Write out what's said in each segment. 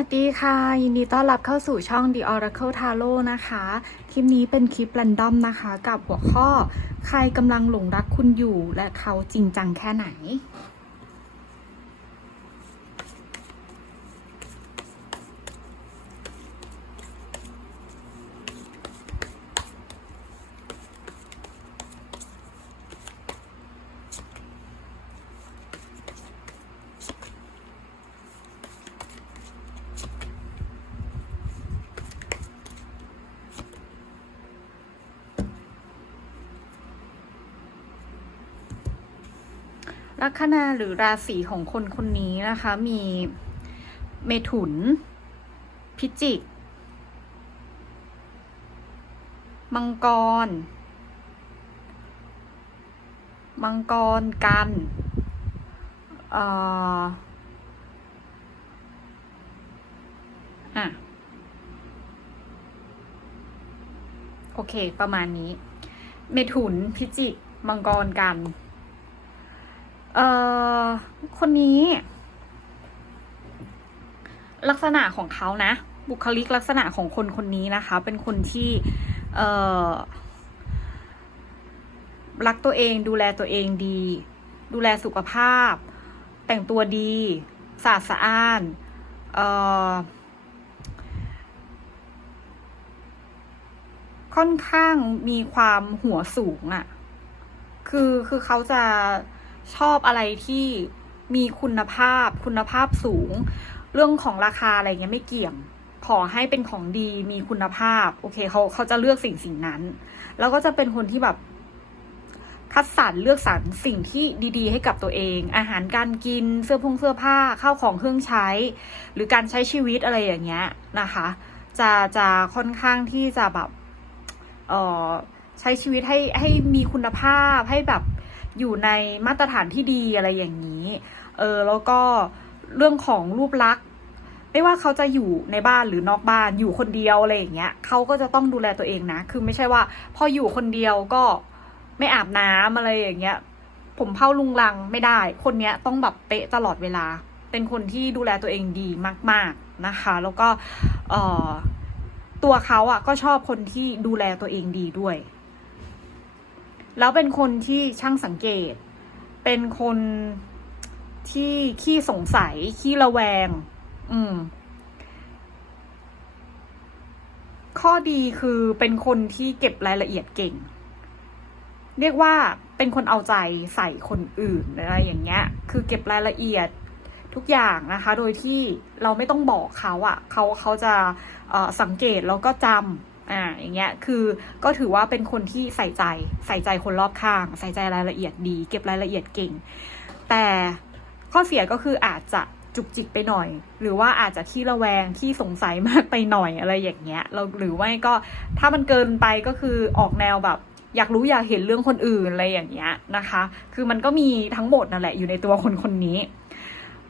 สวัสดีค่ะ ยินดีต้อนรับเข้าสู่ช่อง The Oracle Tarot นะคะ คลิปนี้เป็นคลิปรันดอมนะคะ กับหัวข้อ ใครกำลังหลงรักคุณอยู่และเขาจริงจังแค่ไหน ลัคนาหรือราศีของคนคนนี้นะคะ มีเมถุน พิจิก มังกร มังกรกันเอ่ออะโอเค ประมาณนี้ เมถุนพิจิก มังกรกัน เอ่อคนนี้ ลักษณะของเขานะ บุคลิกลักษณะของคนคนนี้นะคะ เป็นคนที่เอ่อรักตัวเองดูแลตัวเองดี ดูแลสุขภาพ แต่งตัวดีสะอาดสะอ้านเอ่อค่อนข้างมีความหัวสูงอะ่ะ คือคือเขาจะ ชอบอะไรที่มีคุณภาพ คุณภาพสูง เรื่องของราคาอะไรเงี้ยไม่เกี่ยง ขอให้เป็นของดีมีคุณภาพ โอเคเขาเขาจะเลือกสิ่งสิ่งนั้น แล้วก็จะเป็นคนที่แบบคัดสรรเลือกสรรสิ่งที่ดี ๆ ให้กับตัวเอง อาหารการกินเสื้อผงเสื้อผ้าข้าวของเครื่องใช้ หรือการใช้ชีวิตอะไรอย่างเงี้ยนะคะ จะจะค่อนข้างที่จะแบบเออใช้ชีวิตให้ให้มีคุณภาพให้แบบ อยู่ในมาตรฐานที่ดีอะไรอย่างนี้ เออแล้วก็เรื่องของรูปลักษณ์ไม่ว่าเขาจะอยู่ในบ้านหรือนอกบ้านอยู่คนเดียวอะไรอย่างเงี้ยเขาก็จะต้องดูแลตัวเองนะ คือไม่ใช่ว่า พออยู่คนเดียวก็ไม่อาบน้ำอะไรอย่างเงี้ย ผมเผาลุงลังไม่ได้ คนเนี้ยต้องแบบเป๊ะตลอดเวลา เป็นคนที่ดูแลตัวเองดีมาก ๆนะคะ แล้วก็เออตัวเขาอะก็ชอบคนที่ดูแลตัวเองดีด้วย แล้วเป็นคนที่ช่างสังเกต เป็นคนที่ขี้สงสัย ขี้ระแวง อืม ข้อดีคือเป็นคนที่เก็บรายละเอียดเก่ง เรียกว่าเป็นคนเอาใจใส่คนอื่นอะไรอย่างเงี้ย คือเก็บรายละเอียดทุกอย่างนะคะ โดยที่เราไม่ต้องบอกเขาอะ่ะ เขาเขาจะสังเกตแล้วก็จำ อ่าอย่างเงี้ยคือก็ถือว่าเป็นคนที่ใส่ใจใส่ใจคนรอบข้าง ใส่ใจรายละเอียดดี เก็บรายละเอียดเก่ง แต่ข้อเสียก็คืออาจจะจุกจิกไปหน่อย หรือว่าอาจจะขี้ระแวงขี้สงสัยมากไปหน่อยอะไรอย่างเงี้ยเราหรือไม่ก็ถ้ามันเกินไปก็คือออกแนวแบบอยากรู้อยากเห็นเรื่องคนอื่นอะไรอย่างเงี้ยนะคะ คือมันก็มีทั้งหมดนั่นแหละอยู่ในตัวคนคนนี้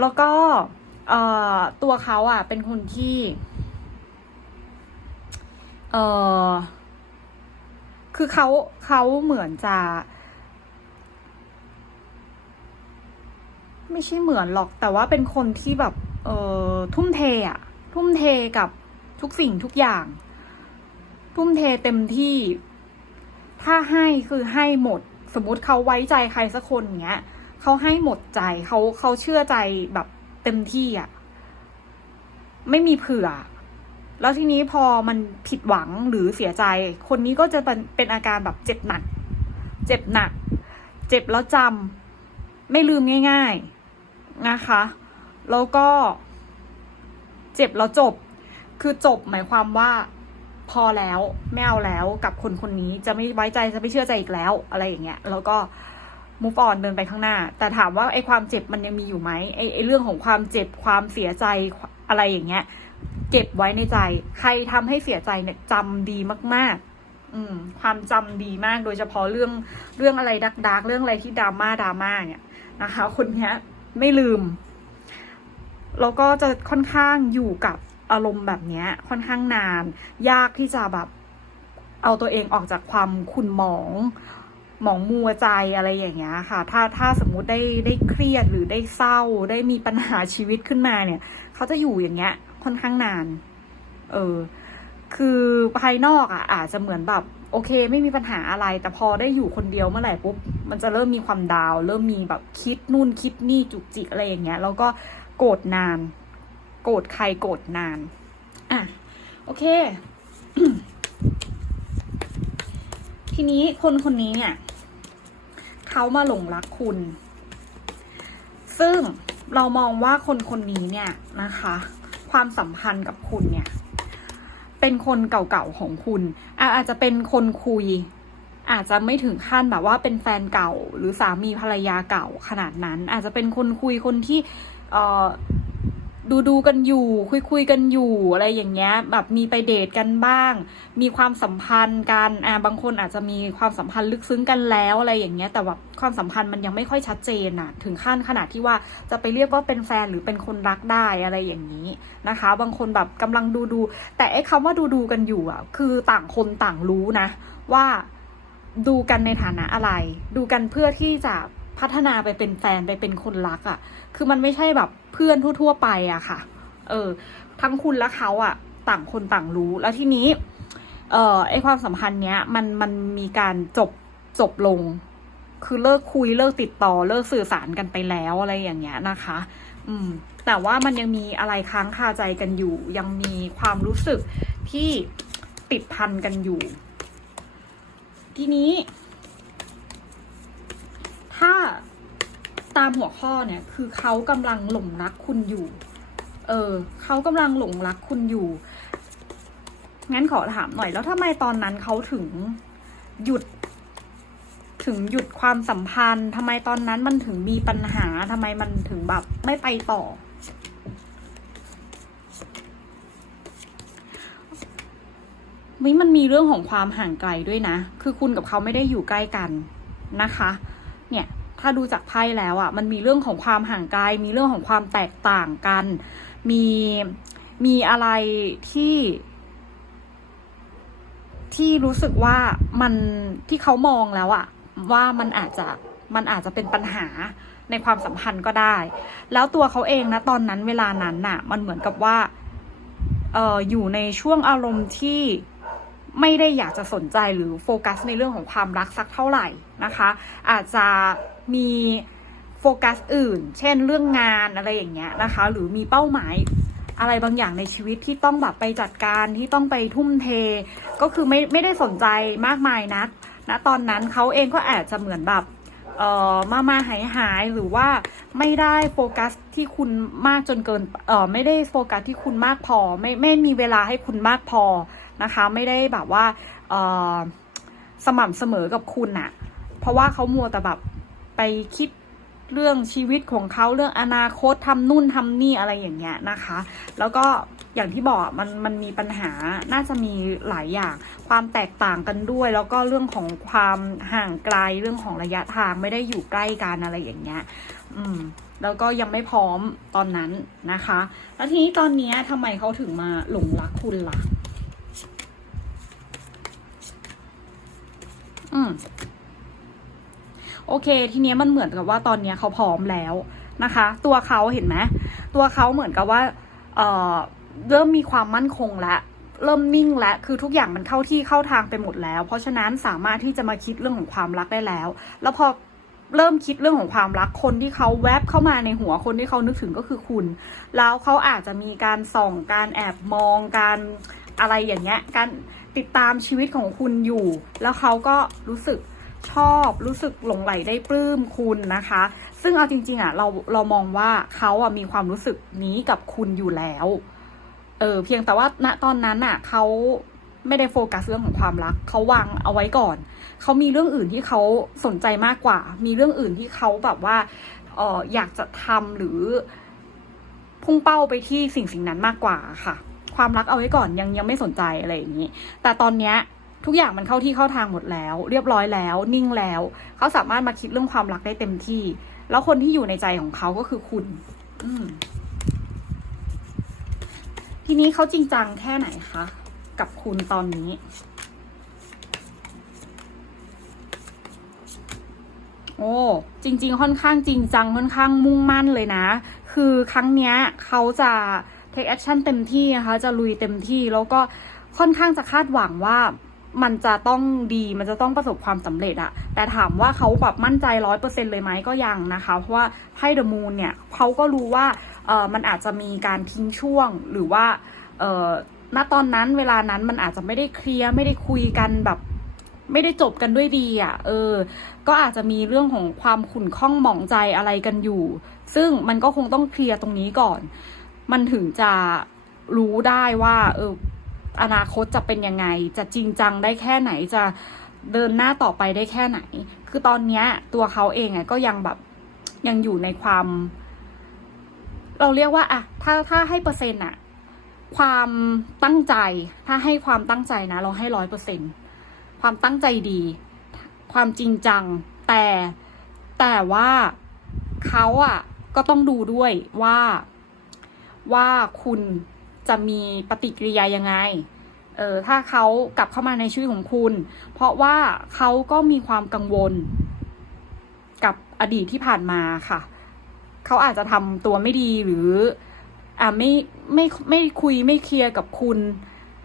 แล้วก็เอ่อตัวเขาอะเป็นคนที่ เออคือเขาเขาเหมือนจะ ไม่ใช่เหมือนหรอกแต่ว่าเป็นคนที่แบบ เออทุ่มเทอะทุ่มเทกับทุกสิ่งทุกอย่าง ทุ่มเทเต็มที่ ถ้าให้คือให้หมด สมมติเขาไว้ใจใครสักคนอย่างเงี้ยเขาให้หมดใจเขาเขาเชื่อใจแบบเต็มที่อะไม่มีเผื่อ แล้วทีนี้พอมันผิดหวังหรือเสียใจ คนนี้ก็จะเป็นเป็นอาการแบบเจ็บหนัก เจ็บหนัก เจ็บแล้วจำไม่ลืมง่าย ๆนะคะ แล้วก็ เจ็บแล้วจบ คือจบหมายความว่า พอแล้วไม่เอาแล้วกับคนคนนี้จะไม่ไว้ใจจะไม่เชื่อใจอีกแล้ว อะไรอย่างเงี้ย แล้วก็ move on เดินไปข้างหน้า แต่ถามว่าไอ้ความเจ็บมันยังมีอยู่ไหมไอ้ไอ้เรื่องของความเจ็บความเสียใจอะไรอย่างเงี้ย เก็บไว้ในใจ ใครทำให้เสียใจเนี่ยจำดีมาก ๆ อืม ความจำดีมากโดยเฉพาะเรื่องเรื่องอะไรดักดักเรื่องอะไรที่ดราม่าดราม่าเนี่ยนะคะ คนนี้ไม่ลืม แล้วก็จะค่อนข้างอยู่กับอารมณ์แบบนี้ค่อนข้างนาน ยากที่จะแบบเอาตัวเองออกจากความขุ่นหมองหมองมัวใจอะไรอย่างเงี้ยค่ะ ถ้าถ้าสมมุติได้ได้เครียดหรือได้เศร้า ได้มีปัญหาชีวิตขึ้นมาเนี่ย เขาจะอยู่อย่างเงี้ย ค่อนข้างนาน เออ คือภายนอกอะ อาจจะเหมือนแบบ โอเค ไม่มีปัญหาอะไร แต่พอได้อยู่คนเดียวเมื่อไหร่ปุ๊บ มันจะเริ่มมีความดาว เริ่มมีแบบคิดนู่นคิดนี่จุกจิกอะไรอย่างเงี้ย แล้วก็โกรธนาน โกรธใครโกรธนาน อะ โอเค ทีนี้คนคนนี้เนี่ยเขามาหลงรักคุณ ซึ่งเรามองว่าคนคนนี้เนี่ยนะคะ ความสัมพันธ์กับคุณเนี่ย เป็นคนเก่าๆของคุณอาจจะเป็นคนคุย อาจจะไม่ถึงขั้นแบบว่าเป็นแฟนเก่า หรือสามีภรรยาเก่าขนาดนั้น อาจจะเป็นคนคุยคนที่เอ่อ ดูดูกันอยู่คุยคุยกันอยู่อะไรอย่างเงี้ยแบบมีไปเดทกันบ้าง มีความสัมพันธ์กันอ่าบางคนอาจจะมีความสัมพันธ์ลึกซึ้งกันแล้วอะไรอย่างเงี้ยแต่ว่าความสัมพันธ์มันยังไม่ค่อยชัดเจนอะถึงขั้นขนาดที่ว่าจะไปเรียกว่าเป็นแฟนหรือเป็นคนรักได้อะไรอย่างนี้นะคะ บางคนแบบกำลังดูดู แต่ไอ้คำว่าดูดูกันอยู่อะคือต่างคนต่างรู้นะ ว่าดูกันในฐานะอะไร ดูกันเพื่อที่จะ พัฒนาไปเป็นแฟนไปเป็นคนรักอะคือมันไม่ใช่แบบเพื่อนทั่ว ๆ ไปอะค่ะ เออ ทั้งคุณและเขาอะต่างคนต่างรู้ แล้วทีนี้ เอ่อ ไอความสัมพันธ์เนี้ย มันมันมีการจบจบลง คือเลิกคุยเลิกติดต่อ เลิกสื่อสารกันไปแล้วอะไรอย่างเงี้ยนะคะ อืม แต่ว่ามันยังมีอะไรค้างคาใจกันอยู่ ยังมีความรู้สึกที่ติดพันกันอยู่ ทีนี้ ถ้าตามหัวข้อเนี่ยคือเขากำลังหลงรักคุณอยู่ เออเขากำลังหลงรักคุณอยู่ งั้นขอถามหน่อย แล้วทำไมตอนนั้นเขาถึงหยุด ถึงหยุดความสัมพันธ์ทำไมตอนนั้นมันถึงมีปัญหาทำไมมันถึงแบบไม่ไปต่อ วิมันมีเรื่องของความห่างไกลด้วยนะ คือคุณกับเขาไม่ได้อยู่ใกล้กันนะคะ เนี่ยถ้าดูจากไพ่แล้วอะ่ะมันมีเรื่องของความห่างไกลมีเรื่องของความแตกต่างกัน มีมีอะไรที่ที่รู้สึกว่ามันที่เขามองแล้วอะว่ามันอาจจะมันอาจจะเป็นปัญหาในความสัมพันธ์ก็ได้ แล้วตัวเขาเองนะตอนนั้นเวลานั้นน่ะ มันเหมือนกับว่าเอออยู่ในช่วงอารมณ์ที่ ไม่ได้อยากจะสนใจหรือโฟกัสในเรื่องของความรักสักเท่าไหร่นะคะ อาจจะมีโฟกัสอื่น เช่นเรื่องงานอะไรอย่างเงี้ยนะคะ หรือมีเป้าหมายอะไรบางอย่างในชีวิตที่ต้องแบบไปจัดการที่ต้องไปทุ่มเท ก็คือไม่ไม่ได้สนใจมากมายนักนะตอนนั้นเขาเองก็อาจจะเหมือนแบบเอ่อมามาหายหายหรือว่าไม่ได้โฟกัสที่คุณมากจนเกินเอ่อไม่ได้โฟกัสที่คุณมากพอ ไม่ไม่มีเวลาให้คุณมากพอ นะคะ ไม่ได้แบบว่าสม่ำเสมอกับคุณอะเพราะว่าเขามัวแต่แบบไปคิดเรื่องชีวิตของเขาเรื่องอนาคตทำนู่นทำนี่อะไรอย่างเงี้ยนะคะ แล้วก็อย่างที่บอกมันมันมีปัญหาน่าจะมีหลายอย่าง ความแตกต่างกันด้วย แล้วก็เรื่องของความห่างไกลเรื่องของระยะทางไม่ได้อยู่ใกล้กันอะไรอย่างเงี้ย อืม แล้วก็ยังไม่พร้อมตอนนั้นนะคะ แล้วทีนี้ตอนนี้ทำไมเขาถึงมาหลงรักคุณล่ะ อืมโอเค ทีเนี้ยมันเหมือนกับว่าตอนเนี้ยเขาพร้อมแล้วนะคะ ตัวเขาเห็นไหมตัวเขาเหมือนกับว่า เอ่อเริ่มมีความมั่นคงแล้วเริ่มนิ่งแล้วคือทุกอย่างมันเข้าที่เข้าทางไปหมดแล้ว เพราะฉะนั้นสามารถที่จะมาคิดเรื่องของความรักได้แล้ว แล้วพอ เริ่มคิดเรื่องของความรักคนที่เขาแวบเข้ามาในหัวคนที่เขานึกถึงก็คือคุณ แล้วเขาอาจจะมีการส่องการแอบมองการอะไรอย่างเงี้ยการติดตามชีวิตของคุณอยู่ แล้วเขาก็รู้สึกชอบรู้สึกหลงไหลได้ปลื้มคุณนะคะ ซึ่งเอาจริง ๆอะเราเรามองว่าเขาอะมีความรู้สึกนี้กับคุณอยู่แล้วเออเพียงแต่ว่าณตอนนั้นน่ะเขาไม่ได้โฟกัสเรื่องของความรักเขาวางเอาไว้ก่อน เขามีเรื่องอื่นที่เขาสนใจมากกว่า มีเรื่องอื่นที่เขาแบบว่าเอออยากจะทำหรือพุ่งเป้าไปที่สิ่งสิ่งนั้นมากกว่าค่ะ ความรักเอาไว้ก่อนยังยังไม่สนใจอะไรอย่างนี้ แต่ตอนเนี้ยทุกอย่างมันเข้าที่เข้าทางหมดแล้ว เรียบร้อยแล้ว นิ่งแล้ว เขาสามารถมาคิดเรื่องความรักได้เต็มที่ แล้วคนที่อยู่ในใจของเขาก็คือคุณ อืมทีนี้เขาจริงจังแค่ไหนคะ กับคุณตอนนี้ โอ้จริง ๆ ค่อนข้างจริงจังค่อนข้างมุ่งมั่นเลยนะ คือครั้งเนี้ยเขาจะ take action เต็มที่นะคะจะลุยเต็มที่แล้วก็ค่อนข้างจะคาดหวังว่ามันจะต้องดีมันจะต้องประสบความสำเร็จอะแต่ถามว่าเขาแบบมั่นใจร้อยเปอร์เซ็นเลยไหมก็ยังนะคะ เพราะว่าไพ่เดอะมูนเนี่ยเขาก็รู้ว่าเออมันอาจจะมีการทิ้งช่วงหรือว่าเออณตอนนั้นเวลานั้นมันอาจจะไม่ได้เคลียร์ไม่ได้คุยกันแบบ ไม่ได้จบกันด้วยดีอะ่ะ เออ ก็อาจจะมีเรื่องของความขุ่นข้องหมองใจอะไรกันอยู่ ซึ่งมันก็คงต้องเคลียร์ตรงนี้ก่อน มันถึงจะรู้ได้ว่า เอออนาคตจะเป็นยังไง จะจริงจังได้แค่ไหนจะเดินหน้าต่อไปได้แค่ไหน คือตอนนี้ตัวเขาเองอะก็ยังแบบยังอยู่ในความ เราเรียกว่าอะถ้าถ้าให้เปอร์เซ็นต์อะความตั้งใจ ถ้าให้ความตั้งใจนะ เราให้ร้อยเปอร์เซ็นต์ความตั้งใจดี ความจริงจัง แต่แต่ว่าเขาอะก็ต้องดูด้วยว่าว่าคุณจะมีปฏิกิริยายังไง เออถ้าเขากลับเข้ามาในชีวิตของคุณ เพราะว่าเขาก็มีความกังวล กับอดีตที่ผ่านมาค่ะ เขาอาจจะทำตัวไม่ดีหรืออ่าไม่ไม่ไม่คุยไม่เคลียร์กับคุณ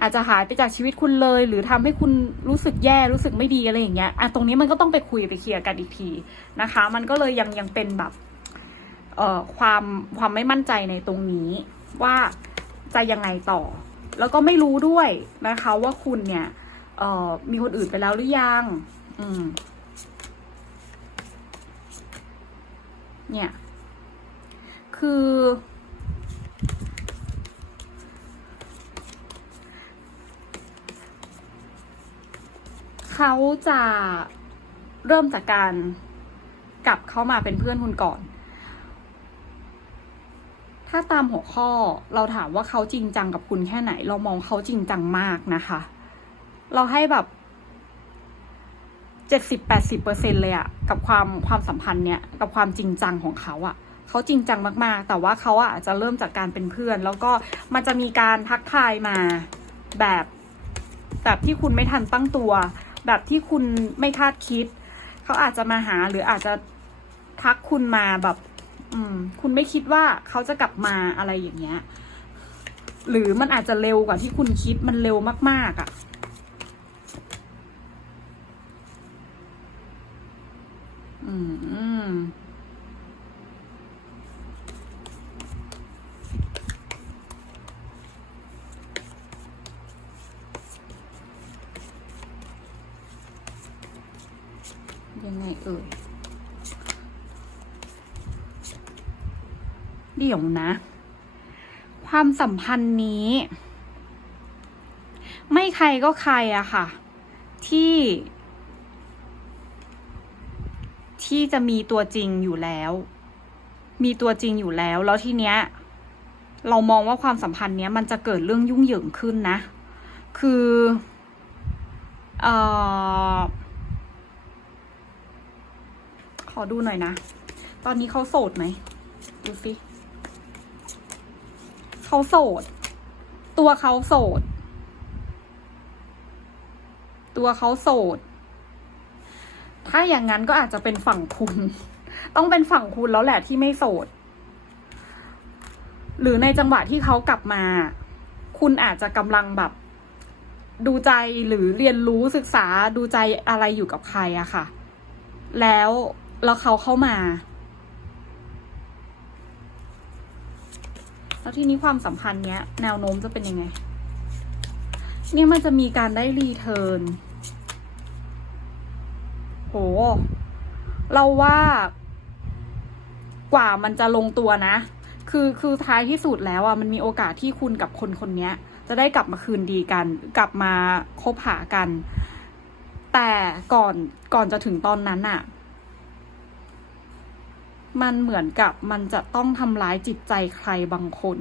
อาจจะหายไปจากชีวิตคุณเลย หรือทำให้คุณรู้สึกแย่รู้สึกไม่ดีอะไรอย่างเงี้ยอะตรงนี้มันก็ต้องไปคุยไปเคลียร์กันอีกทีนะคะ มันก็เลยยังยังเป็นแบบเอ่อความความไม่มั่นใจในตรงนี้ว่าจะยังไงต่อ แล้วก็ไม่รู้ด้วยนะคะว่าคุณเนี่ยเอ่อมีคนอื่นไปแล้วหรือยัง อืม เนี่ย คือ เขาจะเริ่มจากการกลับเข้ามาเป็นเพื่อนคุณก่อน ถ้าตามหัวข้อเราถามว่าเขาจริงจังกับคุณแค่ไหน เรามองเขาจริงจังมากนะคะ เราให้แบบเจ็ดสิบแปดสิบเปอร์เซ็นเลยอะกับความความสัมพันธ์เนี่ยกับความจริงจังของเขาอะเขาจริงจังมากๆ แต่ว่าเขาอะจะเริ่มจากการเป็นเพื่อน แล้วก็มันจะมีการทักทายมาแบบแบบที่คุณไม่ทันตั้งตัว แบบที่คุณไม่คาดคิด เขาอาจจะมาหาหรืออาจจะทักคุณมาแบบ อืม คุณไม่คิดว่าเขาจะกลับมาอะไรอย่างเงี้ย หรือมันอาจจะเร็วกว่าที่คุณคิดมันเร็วมาก ๆอะ่ะอืมยัง เอ่ย เดี๋ยวนะ ความสัมพันธ์นี้ ไม่ใครก็ใครอะค่ะ ที่ ที่จะมีตัวจริงอยู่แล้ว มีตัวจริงอยู่แล้ว แล้วทีเนี้ย เรามองว่าความสัมพันธ์เนี้ยมันจะเกิดเรื่องยุ่งเหยิงขึ้นนะ คือ เอ่อ อดูหน่อยนะ ตอนนี้เขาโสดไหม ดูสิเขาโสด ตัวเขาโสด ตัวเขาโสด ถ้าอย่างนั้นก็อาจจะเป็นฝั่งคุณ ต้องเป็นฝั่งคุณแล้วแหละที่ไม่โสด หรือในจังหวะที่เขากลับมา คุณอาจจะกำลังแบบ ดูใจหรือเรียนรู้ศึกษาดูใจอะไรอยู่กับใครอะค่ะ แล้ว แล้วเขาเข้ามา แล้วทีนี้ความสัมพันธ์เนี้ย แนวโน้มจะเป็นยังไง เนี่ยมันจะมีการได้รีเทิร์น โห เราว่ากว่ามันจะลงตัวนะ คือคือท้ายที่สุดแล้วอะมันมีโอกาสที่คุณกับคนคนเนี้ยจะได้กลับมาคืนดีกัน กลับมาคบหากัน แต่ก่อนก่อนจะถึงตอนนั้นอะ มันเหมือนกับมันจะต้องทำร้ายจิตใจใครบางคน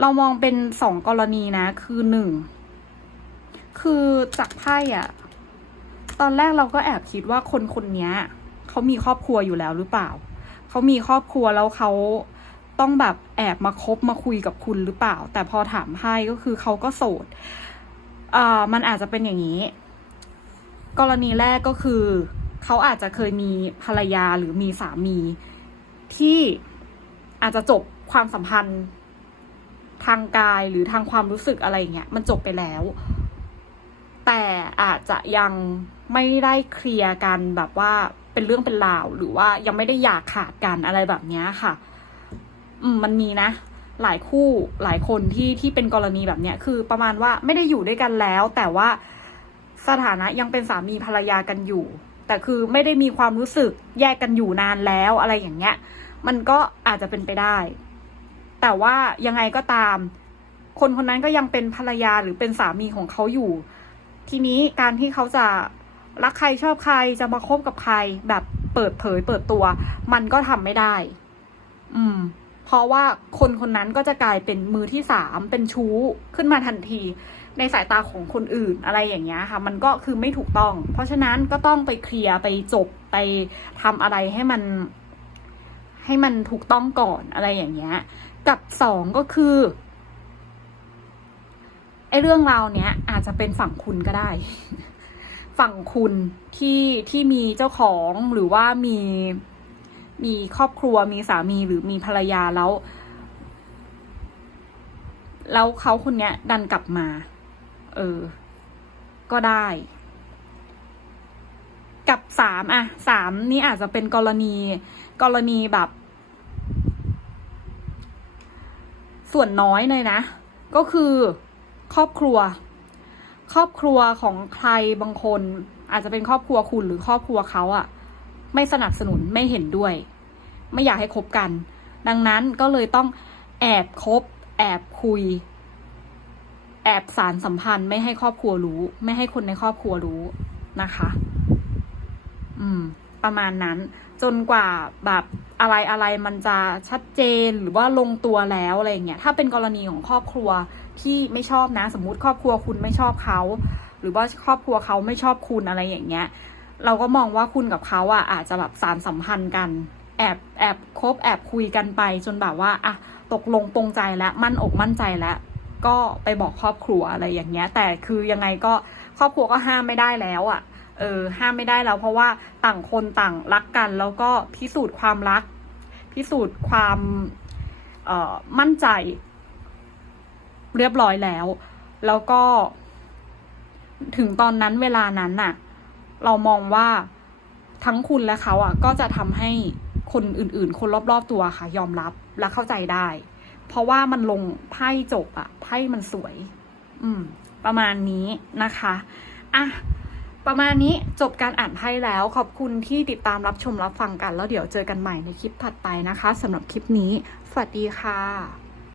เรามองเป็นสองกรณีนะ คือหนึ่ง คือจากไพ่อะตอนแรกเราก็แอบคิดว่าคนคนนี้เขามีครอบครัวอยู่แล้วหรือเปล่า เขามีครอบครัวแล้วเขาต้องแบบแอบมาคบมาคุยกับคุณหรือเปล่า แต่พอถามไพ่ก็คือเขาก็โสดอ่ามันอาจจะเป็นอย่างนี้ กรณีแรกก็คือ เขาอาจจะเคยมีภรรยาหรือมีสามีที่อาจจะจบความสัมพันธ์ ทางกายหรือทางความรู้สึกอะไรเงี้ยมันจบไปแล้ว แต่อาจจะยังไม่ได้เคลียร์กันแบบว่าเป็นเรื่องเป็นราว หรือว่ายังไม่ได้อยากขาดกันอะไรแบบนี้ค่ะ อืมมันมีนะ หลายคู่หลายคนที่ที่เป็นกรณีแบบเนี้ย คือประมาณว่าไม่ได้อยู่ด้วยกันแล้ว แต่ว่า สถานะยังเป็นสามีภรรยากันอยู่ แต่คือไม่ได้มีความรู้สึกแยกกันอยู่นานแล้วอะไรอย่างเงี้ย มันก็อาจจะเป็นไปได้ แต่ว่ายังไงก็ตาม คนคนนั้นก็ยังเป็นภรรยาหรือเป็นสามีของเขาอยู่ ทีนี้การที่เขาจะรักใครชอบใครจะมาคบกับใครแบบเปิดเผยเปิดตัว มันก็ทำไม่ได้ อืม เพราะว่าคนคนนั้นก็จะกลายเป็นมือที่สามเป็นชู้ขึ้นมาทันที ในสายตาของคนอื่นอะไรอย่างเงี้ยค่ะ มันก็คือไม่ถูกต้อง เพราะฉะนั้นก็ต้องไปเคลียร์ไปจบไปทำอะไรให้มัน ให้มันถูกต้องก่อนอะไรอย่างเงี้ย กับสองก็คือไอ้เรื่องราวเนี้ยอาจจะเป็นฝั่งคุณก็ได้ ฝั่งคุณที่ที่มีเจ้าของหรือว่ามี มีครอบครัวมีสามีหรือมีภรรยาแล้ว แล้วเขาคนเนี้ย ดันกลับมา เออ ก็ได้ กับสามอะสามนี่อาจจะเป็นกรณี กรณีแบบ ส่วนน้อยเลยนะ ก็คือครอบครัว ครอบครัวของใครบางคน อาจจะเป็นครอบครัวคุณหรือครอบครัวเขาอะไม่สนับสนุนไม่เห็นด้วย ไม่อยากให้คบกัน ดังนั้นก็เลยต้องแอบคบ แอบคุย แอบสารสัมพันธ์ไม่ให้ครอบครัวรู้ ไม่ให้คนในครอบครัวรู้นะคะ อืม ประมาณนั้น จนกว่าแบบอะไรอะไรมันจะชัดเจนหรือว่าลงตัวแล้วอะไรเงี้ยถ้าเป็นกรณีของครอบครัวที่ไม่ชอบนะ สมมุติครอบครัวคุณไม่ชอบเขาหรือว่าครอบครัวเขาไม่ชอบคุณอะไรอย่างเงี้ย เราก็มองว่าคุณกับเขาอะอาจจะแบบสารสัมพันธ์กัน อบแอบคบแอบคุยกันไปจนแบบว่าอะตกลงปรงใจแล้วมั่นอกมั่นใจแล้วก็ไปบอกครอบครัวอะไรอย่างเงี้ย แต่คือยังไงก็ครอบครัวก็ห้ามไม่ได้แล้วอะเออห้ามไม่ได้แล้วเพราะว่าต่างคนต่างรักกัน แล้วก็พิสูจน์ความรัก พิสูจน์ความเอ่อมั่นใจ เรียบร้อยแล้ว แล้วก็ ถึงตอนนั้นเวลานั้นน่ะ เรามองว่าทั้งคุณและเขาอะ ก็จะทำให้ คนอื่นๆ คนรอบๆตัวค่ะ ยอมรับและเข้าใจได้ เพราะว่ามันลงไพ่จบอะไพ่มันสวย อืม ประมาณนี้นะคะอะประมาณนี้จบการอ่านไพ่แล้วขอบคุณที่ติดตามรับชมรับฟังกัน แล้วเดี๋ยวเจอกันใหม่ในคลิปถัดไปนะคะสำหรับคลิปนี้ สวัสดีค่ะ